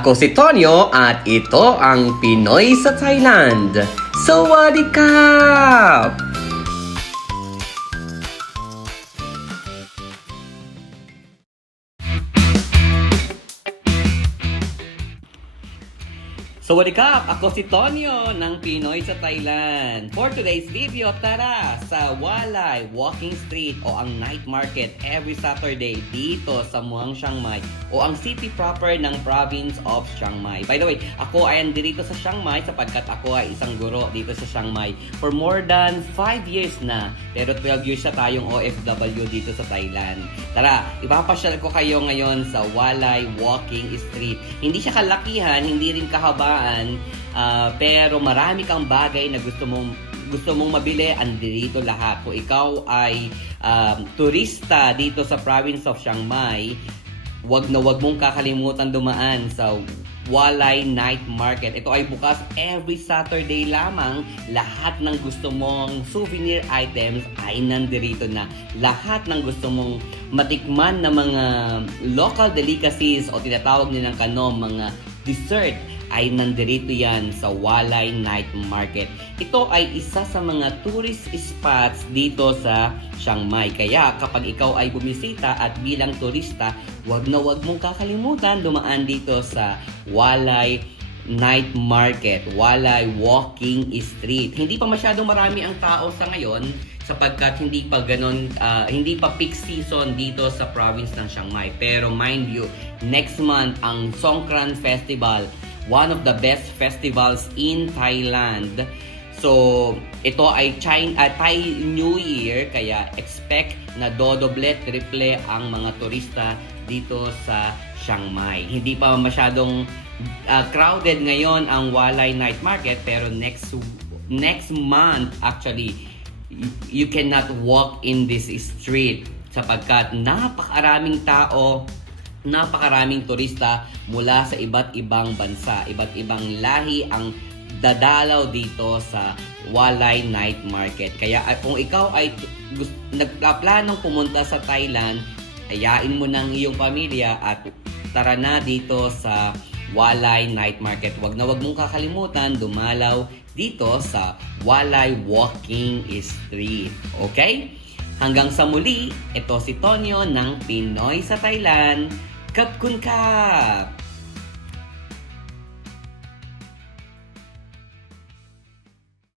Ako si Tonyo at ito ang Pinoy sa Thailand. Sawadee Krap! Sawadee Krap! Ako si Tonyo ng Pinoy sa Thailand. For today's video, tara sa Walay Walking Street o ang night market every Saturday dito sa Muang Chiang Mai o ang city proper ng province of Chiang Mai. By the way, ako ay andito sa Chiang Mai sapagkat ako ay isang guro dito sa Chiang Mai for more than 5 years na. Pero 12 years na tayong OFW dito sa Thailand. Tara, ipapasyal ko kayo ngayon sa Walay Walking Street. Hindi siya kalakihan, hindi rin kahabaan, pero marami kang bagay na gusto mong mabili, andito lahat. Kung ikaw ay turista dito sa province of Chiang Mai, wag mong kakalimutan dumaan sa Walay Night Market. Ito ay bukas every Saturday lamang. Lahat ng gusto mong souvenir items ay nandirito na. Lahat ng gusto mong matikman na mga local delicacies o tinatawag nilang kanom, mga dessert, ay nandirito yan sa Walay Night Market. Ito ay isa sa mga tourist spots dito sa Chiang Mai. Kaya kapag ikaw ay bumisita at bilang turista, wag mong kakalimutan dumaan dito sa Walay Night Market, Walay Walking Street. Hindi pa masyadong marami ang tao sa ngayon sapagkat hindi pa peak season dito sa province ng Chiang Mai. Pero mind you, next month ang Songkran Festival, one of the best festivals in Thailand. So, ito ay Thai New Year, kaya expect na dodoble, triple ang mga turista dito sa Chiang Mai. Hindi pa masyadong crowded ngayon ang Walay Night Market, pero next month actually you cannot walk in this street sapagkat napakaraming tao, napakaraming turista mula sa iba't ibang bansa, iba't ibang lahi ang dadalaw dito sa Walay Night Market. Kaya kung ikaw ay nagplanong pumunta sa Thailand, ayain mo ng iyong pamilya at tara na dito sa Walay Night Market. Wag mong kakalimutan dumalaw dito sa Walay Walking Street. Okay? Hanggang sa muli, ito si Tonyo ng Pinoy sa Thailand. Kap kun kap!